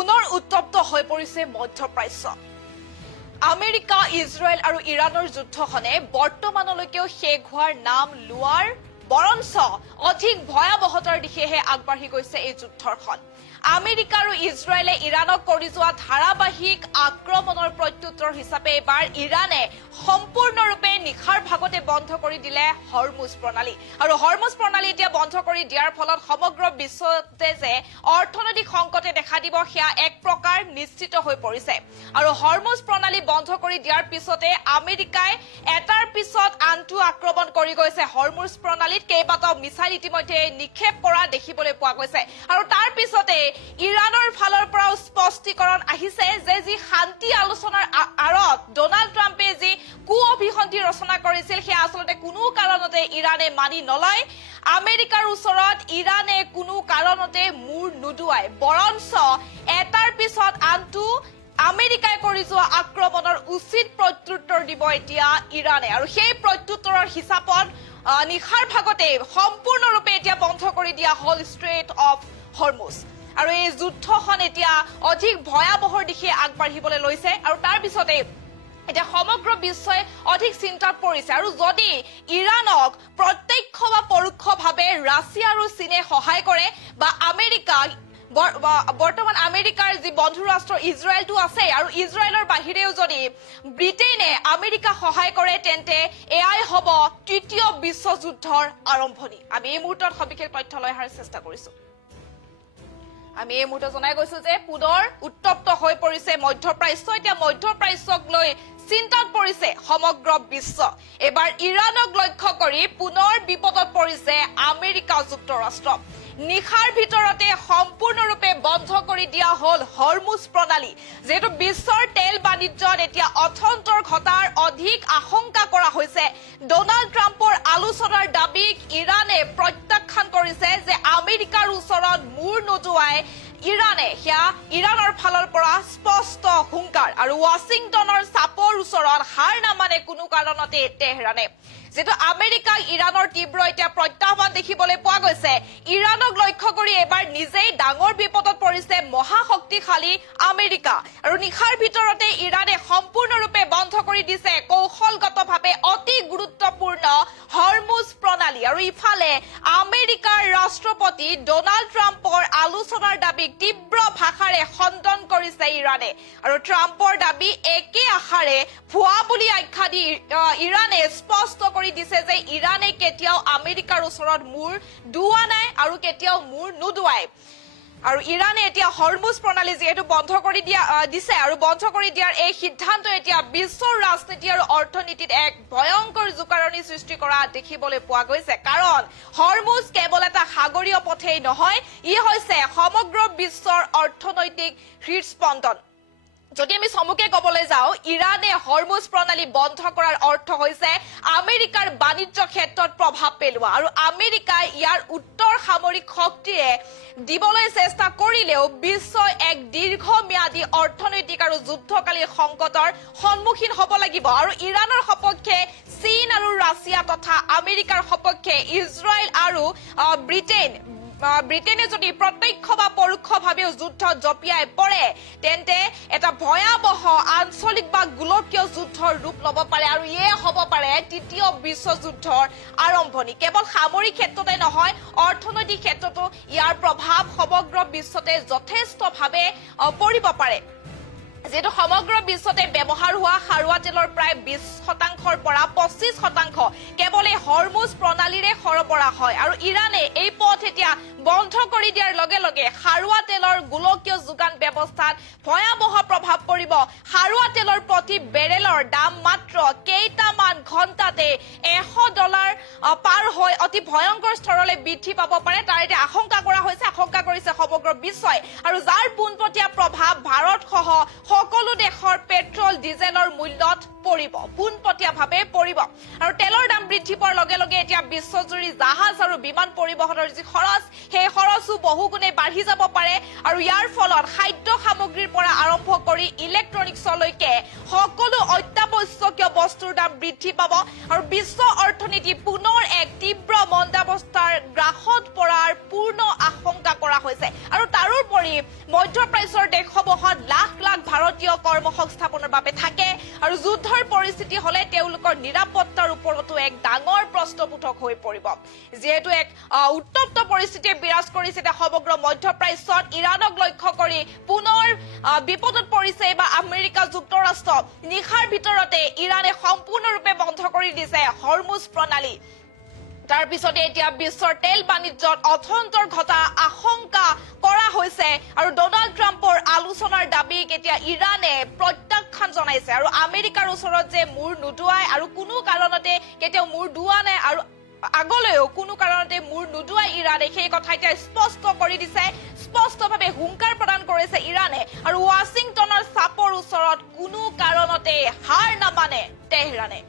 পুনৰ উত্তপ্ত হৈ পৰিছে মধ্যপ্ৰাচ্য আমেৰিকা ইজৰাইল আৰু ইৰাণৰ যুদ্ধখনে বৰ্তমানলৈকেও শেষ হোৱাৰ নাম লোৱাৰ বৰঞ্চ অধিক ভয়াৱহতাৰ দিশেহে আগবাঢ়ি গৈছে এই যুদ্ধখন আমেৰিকা আৰু ইজৰাইলে ইৰাণক কৰি যোৱা ধাৰাবাহিক আক্ৰমণৰ প্ৰত্যুত্তৰ হিচাপে এবাৰ ইৰাণে সম্পূৰ্ণৰূপে নিখাৰ ভাগতে বন্ধ কৰি দিলে হৰমুজ প্ৰণালী আৰু হৰমুজ প্ৰণালী এতিয়া বন্ধ কৰি দিয়াৰ ফলত সমগ্ৰ বিশ্বতে যে অৰ্থনৈতিক সংকটে দেখা দিব সেয়া এক প্ৰকাৰ নিশ্চিত হৈ পৰিছে আৰু হৰমুজ প্ৰণালী বন্ধ কৰি দিয়াৰ পিছতে আমেৰিকাই এটাৰ পিছত আনটো আক্ৰমণ কৰি গৈছে হৰমুজ প্ৰণালীত কেইবাটাও মিছাইল ইতিমধ্যে নিক্ষেপ কৰা দেখিবলৈ পোৱা গৈছে আৰু তাৰ পিছতে ইৰাণৰ ফালৰ পৰাও স্পষ্টীকৰণ আহিছে যে যি শান্তি আলোচনাৰ আঁৰত ডোনাল্ড ট্ৰাম্পে যি অভিসন্ধি ৰচনা কৰিছিল সেয়া আচলতে কোনো কাৰণতে ইৰাণে মানি নলয় আমেৰিকাৰ ওচৰত ইৰাণে কোনো কাৰণতে মূৰ নুদুৱায় বৰঞ্চ এটাৰ পিছত আনটো আমেৰিকাই কৰি যোৱা আক্ৰমণৰ উচিত প্ৰত্যুত্তৰ দিব এতিয়া ইৰাণে আৰু সেই প্ৰত্যুত্তৰৰ হিচাপত নিখাৰ ভাগতে সম্পূৰ্ণৰূপে এতিয়া বন্ধ কৰি দিয়া হল ষ্ট্ৰেইট অফ হৰমুজ আৰু এই যুদ্ধখন এতিয়া অধিক ভয়াৱহৰ দিশে আগবাঢ়িবলৈ লৈছে আৰু তাৰ পিছতে এতিয়া সমগ্ৰ বিশ্বই অধিক চিন্তাত পৰিছে আৰু যদি ইৰাণক প্ৰত্যক্ষ বা পৰোক্ষভাৱে ৰাছিয়া আৰু চীনে সহায় কৰে বা আমেৰিকা বৰ্তমান আমেৰিকাৰ যি বন্ধু ৰাষ্ট্ৰ ইজৰাইলটো আছে আৰু ইজৰাইলৰ বাহিৰেও যদি ব্ৰিটেইনে আমেৰিকা সহায় কৰে তেন্তে এয়াই হ'ব তৃতীয় বিশ্বযুদ্ধৰ আৰম্ভণি আমি এই মুহূৰ্তত সবিশেষ তথ্য লৈ অহাৰ চেষ্টা কৰিছো আমি এই মুহূৰ্তত জনাই গৈছো যে পুনৰ উত্তপ্ত হৈ পৰিছে মধ্যপ্ৰাচ্য এতিয়া মধ্যপ্ৰাচ্যক লৈ চিন্তাত পৰিছে সমগ্ৰ বিশ্ব এবাৰ ইৰাণক লক্ষ্য কৰি পুনৰ বিপদত পৰিছে আমেৰিকা যুক্তৰাষ্ট্ৰ নিখাৰ ভিতৰতে সম্পূৰ্ণৰূপে বন্ধ কৰি দিয়া হল হৰমুজ প্ৰণালী যেহেতু বিশ্বৰ তেল বাণিজ্যত এতিয়া অথন্তৰ ঘটাৰ অধিক আশংকা কৰা হৈছে ডোনাল্ড ট্ৰাম্পৰ আলোচনাৰ দাবীক ইৰাণে প্ৰত্যাখ্যান কৰিছে যে আমেৰিকাৰ ওচৰত মূৰ নুদুৱাই ইৰাণে সেয়া ইৰাণৰ ফালৰ পৰা স্পষ্ট হুংকাৰ আৰু ৱাশ্বিংটনৰ চাপৰ ওচৰত হাৰ নামানে কোনো কাৰণতে তেহৰানে যেটো আমেৰিকাক ইৰাণৰ তীব্ৰ এতিয়া প্ৰত্যাহ্বান দেখিবলৈ পোৱা গৈছে ইৰাণক লক্ষ্য কৰি এবাৰ নিজেই ডাঙৰ বিপদত পৰিছে মহাশক্তিশালী আমেৰিকা আৰু নিখাৰ ভিতৰতে ইৰাণে সম্পূৰ্ণৰূপে বন্ধ কৰি দিছে কৌশলগতভাৱে অতি গুৰুত্বপূৰ্ণ হৰমুজ প্ৰণালী আৰু ইফালে আমেৰিকাৰ ৰাষ্ট্ৰপতি ডোনাল্ড ট্ৰাম্পৰ আলোচনাৰ দাবীক তীব্ৰ ভাষাৰে খণ্ডন কৰিছে ইৰাণে আৰু ট্ৰাম্পৰ দাবী একে আশাৰে ভুৱা বুলি আখ্যা দি ইৰাণে স্পষ্ট কৰি দিছে যে ইৰাণে কেতিয়াও আমেৰিকাৰ ওচৰত মূৰ দুৱা নাই আৰু কেতিয়াও মূৰ নুদুৱায় আৰু ইৰাণে এতিয়া হৰমুজ প্ৰণালী যেহেতু বন্ধ কৰি দিছে আৰু বন্ধ কৰি দিয়াৰ এই সিদ্ধান্ত এতিয়া বিশ্বৰ ৰাজনীতি আৰু অৰ্থনীতিত এক ভয়ংকৰ জোকাৰণি সৃষ্টি কৰা দেখিবলৈ পোৱা গৈছে কাৰণ হৰমুজ কেৱল এটা সাগৰীয় পথেই নহয় ই হৈছে সমগ্ৰ বিশ্বৰ অৰ্থনৈতিক হৃদস্পন্দন যদি আমি সমুখে কবলৈ যাওঁ ইৰাণে হৰমুজ প্ৰণালী বন্ধ কৰাৰ অৰ্থ হৈছে আমেৰিকাৰ বাণিজ্য ক্ষেত্ৰত প্ৰভাৱ পেলোৱা আৰু আমেৰিকাই ইয়াৰ উত্তৰ সামৰিক শক্তিৰে দিবলৈ চেষ্টা কৰিলেও বিশ্বই এক দীৰ্ঘম্যাদী অৰ্থনৈতিক আৰু যুদ্ধকালীন সংকটৰ সন্মুখীন হ'ব লাগিব আৰু ইৰাণৰ সপক্ষে চীন আৰু ৰাছিয়া তথা আমেৰিকাৰ সপক্ষে ইজৰাইল আৰু ব্ৰিটেইনে যদি প্ৰত্যক্ষ বা পৰোক্ষভাৱেও যুদ্ধত জপিয়াই পৰে তেন্তে এটা ভয়াৱহ আঞ্চলিক বা গোলকীয় যুদ্ধৰ ৰূপ ল'ব পাৰে আৰু ইয়ে হ'ব পাৰে তৃতীয় বিশ্বযুদ্ধৰ আৰম্ভণি কেৱল সামৰিক ক্ষেত্ৰতে নহয় অৰ্থনৈতিক ক্ষেত্ৰতো ইয়াৰ প্ৰভাৱ সমগ্ৰ বিশ্বতে যথেষ্টভাৱে পৰিব পাৰে যেটো সমগ্ৰ বিশ্বতে ব্যৱহাৰ হোৱা খাৰুৱা তেলৰ প্ৰায় 20% পৰা 25% কেৱল এই হৰমুজ প্ৰণালীৰে সৰবৰাহ হয় আৰু ইৰাণে এই পথ এতিয়া বন্ধ কৰি দিয়াৰ লগে লগে খাৰুৱা তেলৰ গোলকীয় যোগান ব্যৱস্থাত ভয়াৱহ প্ৰভাৱ পৰিব খাৰুৱা তেলৰ প্ৰতি বেৰেলৰ দাম মাত্ৰ কেইটামান ঘণ্টাতে $100 পাৰ হৈ অতি ভয়ংকৰ স্তৰলৈ বৃদ্ধি পাব পাৰে তাৰ এটা আশংকা কৰিছে সমগ্ৰ বিশ্বই আৰু যাৰ পোনপটীয়া প্ৰভাৱ ভাৰত সহ সকলো দেশৰ পেট্ৰল ডিজেলৰ মূল্যত পৰিব পোনপটীয়াভাৱে পৰিব আৰু তেলৰ দাম বৃদ্ধি পোৱাৰ লগে লগে এতিয়া বিশ্বজুৰি জাহাজ আৰু বিমান পৰিবহণৰ যি খৰচ সেই খৰচো বহুগুণে বাঢ়ি যাব পাৰে আৰু ইয়াৰ ফলত খাদ্য সামগ্ৰীৰ পৰা আৰম্ভ কৰি ইলেক্ট্ৰনিক্সলৈকে সকলো অত্যাৱশ্যকীয় বস্তুৰ দাম বৃদ্ধি পাব আৰু বিশ্ব অৰ্থনীতি পুনৰ এক তীব্ৰ মন্দাৱস্থাৰ গ্ৰাসত পৰাৰ পূৰ্ণ আশংকা কৰা হৈছে আৰু তাৰোপৰি মধ্যপ্ৰাচ্যৰ দেশসমূহত লাখ লাখ ভাৰতীয় কৰ্মসংস্থাপনৰ বাবে থাকে আৰু যুদ্ধৰ পৰিস্থিতি হলে তেওঁলোকৰ নিৰাপত্তাৰ ওপৰতো এক ডাঙৰ প্ৰশ্নবোধক হৈ পৰিব যেহেতু এক উত্তপ্ত পৰিস্থিতি বিৰাজ কৰিছে সমগ্ৰ মধ্যপ্ৰাচ্যত ইৰাণক লক্ষ্য কৰি পুনৰ বিপদত পৰিছে বা আমেৰিকা যুক্তৰাষ্ট্ৰ নিখাৰ ভিতৰতে ইৰাণে সম্পূৰ্ণৰূপে বন্ধ কৰি দিছে হৰমুজ প্ৰণালী তাৰ পিছতে এতিয়া বিশ্বৰ তেল বাণিজ্যত অথন্তৰ ঘটা আশংকা কৰা হৈছে আৰু ডোনাল্ড ট্ৰাম্পৰ আলোচনাৰ দাবীক এতিয়া ইৰাণে প্ৰত্যাখ্যান জনাইছে আৰু আমেৰিকাৰ ওচৰত যে মূৰ নুদুৱাই আৰু কোনো কাৰণতে কেতিয়াও মূৰ দুৱা নাই আৰু আগলৈও কোনো কাৰণতে মূৰ নুদুৱাই ইৰাণে সেই কথা এতিয়া স্পষ্ট কৰি দিছে স্পষ্টভাৱে হুংকাৰ প্ৰদান কৰিছে ইৰাণে আৰু ৱাশ্বিংটনৰ চাপৰ ওচৰত কোনো কাৰণতে হাৰ নামানে তেহৰানে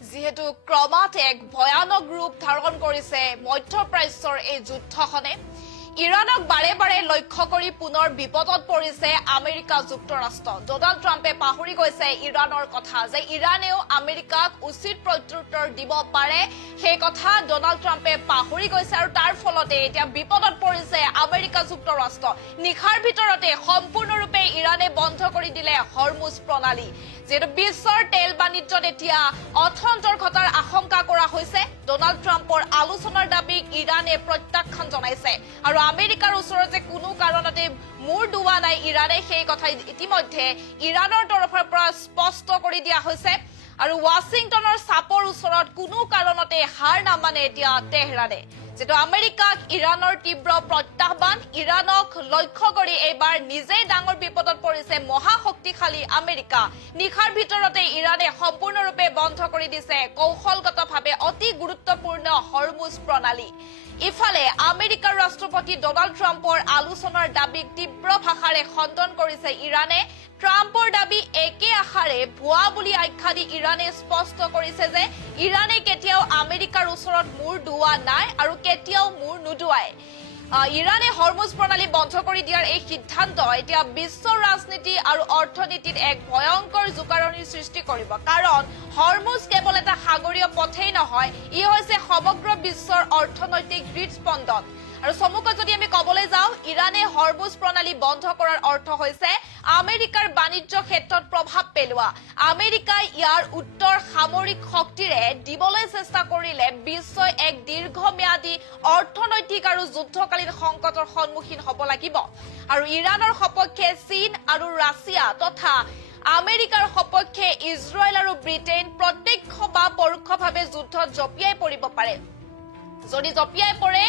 যেহেতু ক্ৰমাৎ এক ভয়ানক ৰূপ ধাৰণ কৰিছে মধ্যপ্ৰাচ্যৰ এই যুদ্ধখনে ইৰাণক বাৰে বাৰে লক্ষ্য কৰি পুনৰ বিপদত পৰিছে আমেৰিকা যুক্তৰাষ্ট্ৰ ডোনাল্ড ট্ৰাম্পে পাহৰি গৈছে ইৰাণৰ কথা যে ইৰাণেও আমেৰিকাক উচিত প্ৰত্যুত্তৰ দিব পাৰে সেই কথা ডোনাল্ড ট্ৰাম্পে পাহৰি গৈছে আৰু তাৰ ফলতে এতিয়া বিপদত পৰিছে আমেৰিকা যুক্তৰাষ্ট্ৰ নিখাৰ ভিতৰতে সম্পূৰ্ণৰূপে ইৰাণে বন্ধ কৰি দিলে হৰমুজ প্ৰণালী যেহেতু বিশ্বৰ তেল বাণিজ্যত এতিয়া অথন্তৰ ঘটাৰ আশংকা কৰা হৈছে ডোনাল্ড ট্ৰাম্পৰ আলোচনাৰ দাবীক ইৰাণে প্ৰত্যাখ্যান জনাইছে আৰু আমেৰিকাৰ ওচৰত যে কোনো কাৰণতে মূৰ দুৱা নাই ইৰাণে সেই কথা ইতিমধ্যে ইৰাণৰ তৰফৰ পৰা স্পষ্ট কৰি দিয়া হৈছে আৰু ৱাশ্বিংটনৰ চাপৰ ওচৰত কোনো কাৰণতে হাৰ নামানে এতিয়া তেহৰানে যেটো আমেৰিকাক ইৰাণৰ তীব্ৰ প্ৰত্যাহ্বান ইৰাণক লক্ষ্য কৰি এইবাৰ নিজেই ডাঙৰ বিপদত পৰিছে মহাশক্তিশালী আমেৰিকা নিখাৰ ভিতৰতে ইৰাণে সম্পূৰ্ণৰূপে বন্ধ কৰি দিছে কৌশলগতভাৱে অতি গুৰুত্বপূৰ্ণ হৰমুজ প্ৰণালী ইফালে আমেৰিকাৰ ৰাষ্ট্ৰপতি ডোনাল্ড ট্ৰাম্পৰ আলোচনাৰ দাবীক তীব্ৰ ভাষাৰে খণ্ডন কৰিছে ইৰাণে ট্ৰাম্পৰ দাবী একে আশাৰে ভুৱা বুলি আখ্যা দি ইৰাণে স্পষ্ট কৰিছে যে ইৰাণে কেতিয়াও আমেৰিকাৰ ওচৰত মূৰ দুৱা নাই আৰু কেতিয়াও মূৰ নুদুৱায় ইৰাণে হৰমুজ প্ৰণালী বন্ধ কৰি দিয়াৰ এই সিদ্ধান্ত এতিয়া বিশ্ব ৰাজনীতি আৰু অৰ্থনীতিত এক ভয়ংকৰ জোকাৰণিৰ সৃষ্টি কৰিব কাৰণ হৰমুজ কেৱল এটা সাগৰীয় পথেই নহয় ই হৈছে সমগ্ৰ বিশ্বৰ অৰ্থনৈতিক হৃদস্পন্দন আৰু চমুকৈ যদি আমি কবলৈ যাওঁ ইৰানে হৰমুজ প্ৰণালী বন্ধ কৰাৰ অৰ্থ হৈছে আমেৰিকাৰ বাণিজ্য ক্ষেত্ৰত প্ৰভাৱ পেলোৱা আমেৰিকাই ইয়াৰ উত্তৰ সামৰিক শক্তিৰে দিবলৈ চেষ্টা কৰিলে বিশ্বই এক দীৰ্ঘম্যাদী অৰ্থনৈতিক আৰু যুদ্ধকালীন সংকটৰ সন্মুখীন হ'ব লাগিব আৰু ইৰানৰ সপক্ষে চীন আৰু ৰাছিয়া তথা আমেৰিকাৰ সপক্ষে ইজৰাইল আৰু ব্ৰিটেইন প্ৰত্যক্ষ বা পৰোক্ষভাৱে যুদ্ধত জঁপিয়াই পৰিব পাৰে যদি জঁপিয়াই পৰে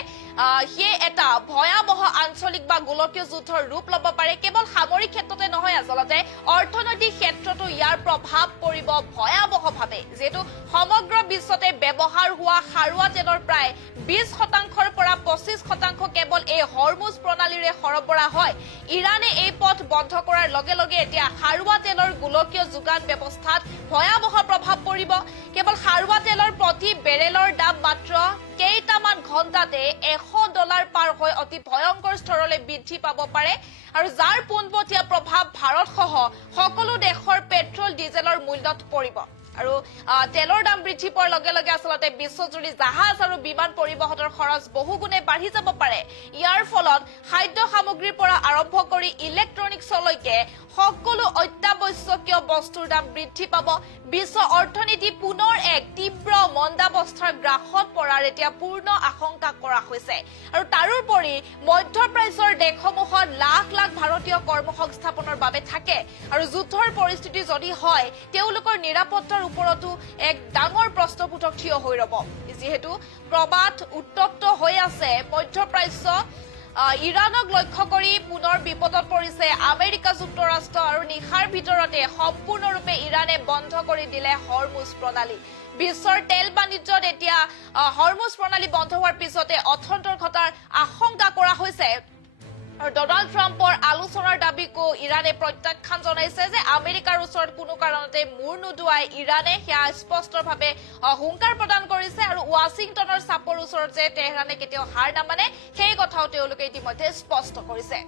সেই এটা ভয়াবহ আঞ্চলিক বা গোলকীয় যুদ্ধৰ ৰূপ ল'ব পাৰে কেৱল সামৰিক ক্ষেত্ৰতে নহয় আচলতে অৰ্থনৈতিক ক্ষেত্ৰতো ইয়াৰ প্ৰভাৱ পৰিব ভয়াবহভাৱে যেহেতু সমগ্ৰ বিশ্বতে ব্যৱহাৰ হোৱা খাৰুৱা তেলৰ প্ৰায় 20% পৰা 25% কেৱল এই হৰমুজ প্ৰণালীৰে সৰবৰাহ হয় ইৰানে এই পথ বন্ধ কৰাৰ লগে লগে এতিয়া খাৰুৱা তেলৰ গোলকীয় যোগান ব্যৱস্থাত ভয়াবহ প্ৰভাৱ পৰিব কেৱল খাৰুৱা তেলৰ প্ৰতি বেৰেলৰ দাম মাত্ৰ কেইটামান ঘণ্টাতে $100 পাৰ হৈ অতি ভয়ংকৰ স্তৰলৈ বৃদ্ধি পাব পাৰে আৰু যাৰ পোনপটীয়া প্ৰভাৱ ভাৰতসহ সকলো দেশৰ পেট্ৰল ডিজেলৰ মূল্যত পৰিব আৰু তেলৰ দাম বৃদ্ধি পোৱাৰ লগে লগে আচলতে বিশ্বজুৰি জাহাজ আৰু বিমান পৰিবহণৰ খৰচ বহুগুণে বাঢ়ি যাব পাৰে ইয়াৰ ফলত খাদ্য সামগ্ৰীৰ পৰা আৰম্ভ কৰি ইলেক্ট্ৰনিক্সলৈকে সকলো অত্যাৱশ্যকীয় বস্তুৰ দাম বৃদ্ধি পাব বিশ্ব অৰ্থনীতি পুনৰ এক তীব্ৰ মন্দাৱস্থাৰ গ্ৰাসত পৰাৰ এতিয়া পূৰ্ণ আশংকা কৰা হৈছে আৰু তাৰোপৰি মধ্যপ্ৰাচ্যৰ দেশসমূহত লাখ লাখ ভাৰতীয় কৰ্মসংস্থাপনৰ বাবে থাকে আৰু যুদ্ধৰ পৰিস্থিতি যদি হয় তেওঁলোকৰ নিৰাপত্তাৰ ওপৰতো এক ডাঙৰ প্ৰশ্নবোধক থিয় হৈ ৰব যেহেতু প্ৰবাদ উত্তপ্ত হৈ আছে মধ্যপ্ৰাচ্য ইৰানক লক্ষ্য কৰি পুনৰ বিপদত পৰিছে আমেৰিকা যুক্তৰাষ্ট্ৰ আৰু নিশাৰ ভিতৰতে সম্পূৰ্ণৰূপে ইৰানে বন্ধ কৰি দিলে হৰমুজ প্ৰণালী বিশ্বৰ তেল বাণিজ্যত এতিয়া হৰমুজ প্ৰণালী বন্ধ হোৱাৰ পিছতে অথন্তৰ ঘটাৰ আশংকা কৰা হৈছে আৰু ডনাল্ড ট্ৰাম্পৰ আলোচনাৰ দাবীকো ইৰানে প্ৰত্যাখ্যান জনাইছে যে আমেৰিকাৰ ওচৰত কোনো কাৰণতে মূৰ নুদুৱাই ইৰানে সেয়া স্পষ্টভাৱে হুংকাৰ প্ৰদান কৰিছে আৰু ৱাশ্বিংটনৰ চাপৰ ওচৰত যে তেহৰানে কেতিয়াও হাৰ নামানে সেই কথাও তেওঁলোকে ইতিমধ্যে স্পষ্ট কৰিছে